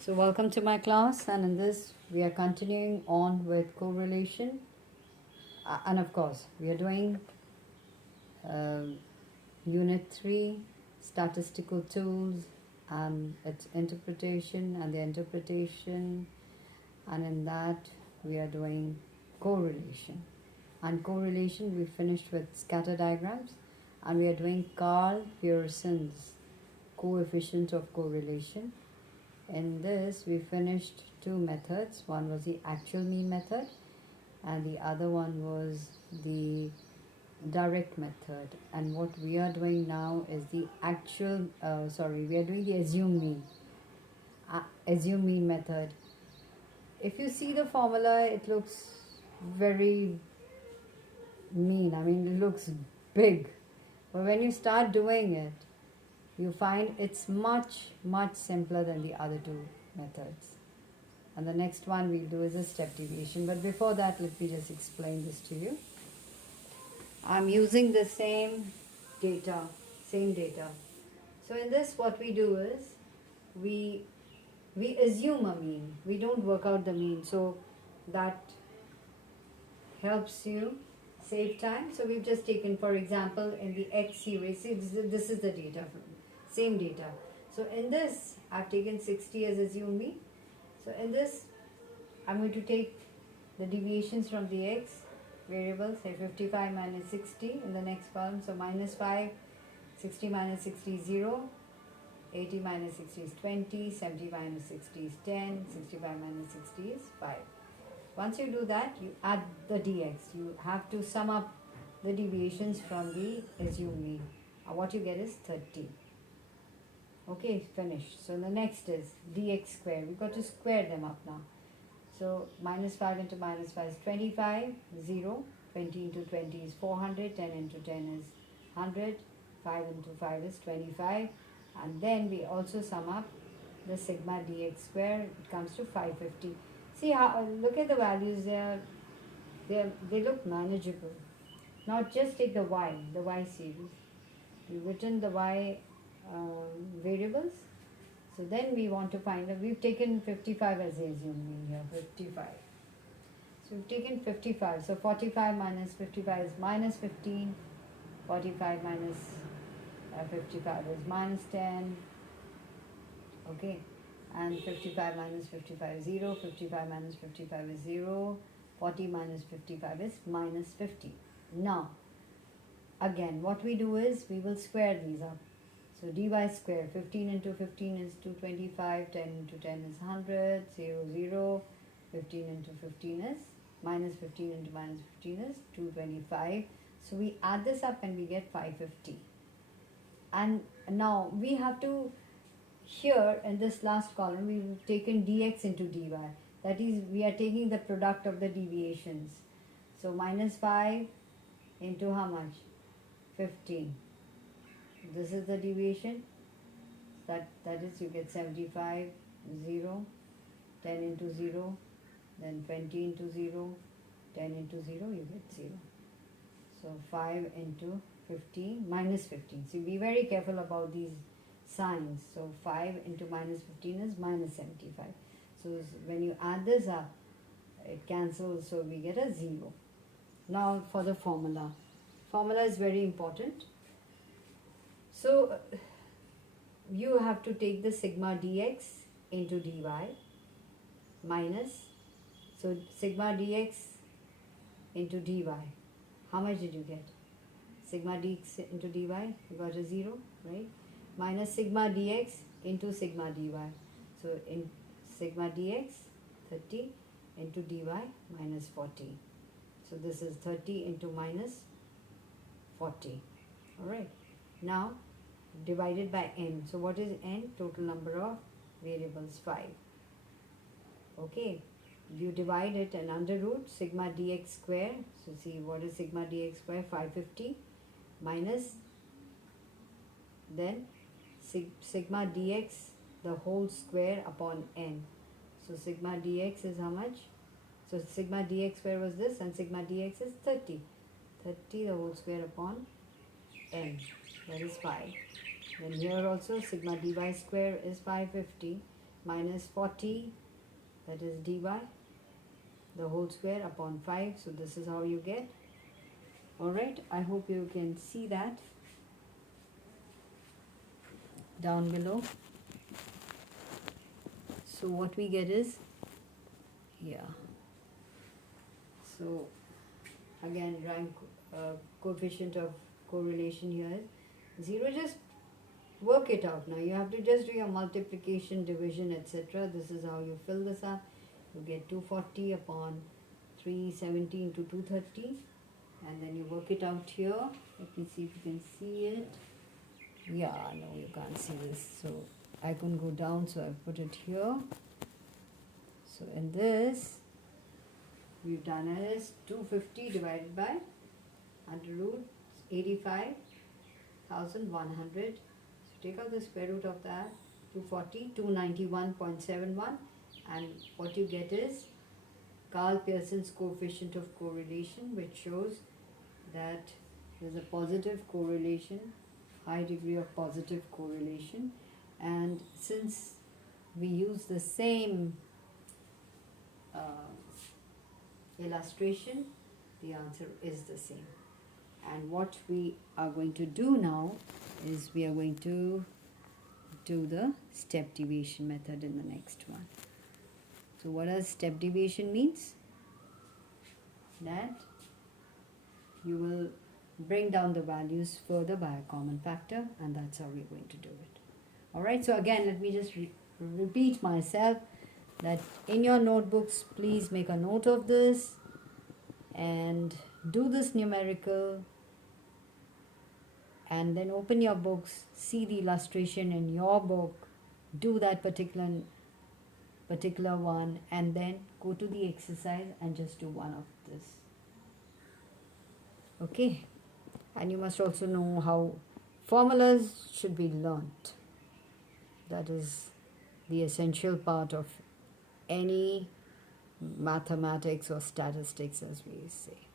So welcome to my class, and in this we are continuing on with correlation, and of course we are doing um unit 3, statistical tools and its interpretation and the interpretation, and in that we are doing correlation. And correlation we finished with scatter diagrams, and we are doing Karl Pearson's coefficient of correlation. In this, we finished two methods. One was the actual mean method, and the other one was the direct method. And what we are doing now is the we are doing the assume mean method. If you see the formula, it looks very mean. I mean, it looks big. But when you start doing it, you find it's much simpler than the other two methods. And the next one we'll do is a step deviation. But before that, let me just explain this to you. I'm using the same data. So in this, what we do is we assume a mean. We don't work out the mean. So that helps you save time. So we've just taken, for example, in the X series, this is the data from same data. So in this, I've taken 60 as assumed mean. So in this, I'm going to take the deviations from the X variable, say 55 minus 60 in the next column. So minus 5, 60 minus 60 is 0, 80 minus 60 is 20, 70 minus 60 is 10, 65 minus 60 is 5. Once you do that, you add the dx. You have to sum up the deviations from the assumed mean. What you get is 30. Okay, finished. So the next is dx square. We've got to square them up now. So minus 5 into minus 5 is 25, 0, 20 into 20 is 400, 10 into 10 is 100, 5 into 5 is 25. And then we also sum up the sigma dx square. It comes to 550. See how, look at the values there. They look manageable. Now just take the y series. We've written the y variables. So then we want to find out, we've taken 55 as the assumed mean here, 55. So we've taken 55. So 45 minus 55 is minus 15. 45 minus 55 is minus 10. Okay. And 55 minus 55 is 0. 55 minus 55 is 0. 40 minus 55 is minus 50. Now, again, what we do is we will square these up. So dy square, 15 into 15 is 225, 10 into 10 is 100, 0, 0, 15 into 15 is, minus 15 into minus 15 is 225. So we add this up and we get 550. And now we have to, here in this last column, we've taken dx into dy. That is, we are taking the product of the deviations. So minus 5 into how much? 15. This is the deviation. That is, you get 75, 0, 10 into 0, then 20 into 0, 10 into 0, you get 0. So 5 into 15, minus 15. So be very careful about these signs. So 5 into minus 15 is minus 75. So when you add this up, it cancels, so we get a 0. Now for the formula. Formula is very important. So you have to take the sigma dx into dy minus, so sigma dx into dy. How much did you get? Sigma dx into dy, you got a 0, right? Minus sigma dx into sigma dy. So in sigma dx, 30 into dy minus 40. So this is 30 into minus 40. Alright. Now divided by n. So what is n? Total number of variables, 5. Okay. You divide it and under root sigma dx square. So see, what is sigma dx square? 550 minus then sigma dx the whole square upon n. So sigma dx is how much? So sigma dx square was this, and sigma dx is 30. 30 the whole square upon n. That is 5. Then here also sigma dy square is 550. minus 40, that is dy, the whole square upon 5. So this is how you get. Alright, I hope you can see that down below. So what we get is, yeah, so again rank coefficient of correlation here is 0. Just work it out now. You have to just do your multiplication, division, etc. This is how you fill this up. You get 240 upon 370 into 230, and then you work it out here. Let me see if you can see it. Yeah, no, you can't see this, so I couldn't go down, so I put it here. So in this, we've done as 250 divided by under root 85,100. So take out the square root of that, 240, 291.71, and what you get is Karl Pearson's coefficient of correlation, which shows that there's a positive correlation, high degree of positive correlation. And since we use the same illustration, the answer is the same. And what we are going to do now is we are going to do the step deviation method in the next one. So what does step deviation means? That you will bring down the values further by a common factor, and that's how we're going to do it. Alright, so again let me just repeat myself, that in your notebooks please make a note of this and do this numerical, and then open your books, see the illustration in your book, do that particular one, and then go to the exercise and just do one of this. Okay, and you must also know how formulas should be learnt. That is the essential part of any mathematics or statistics, as we say.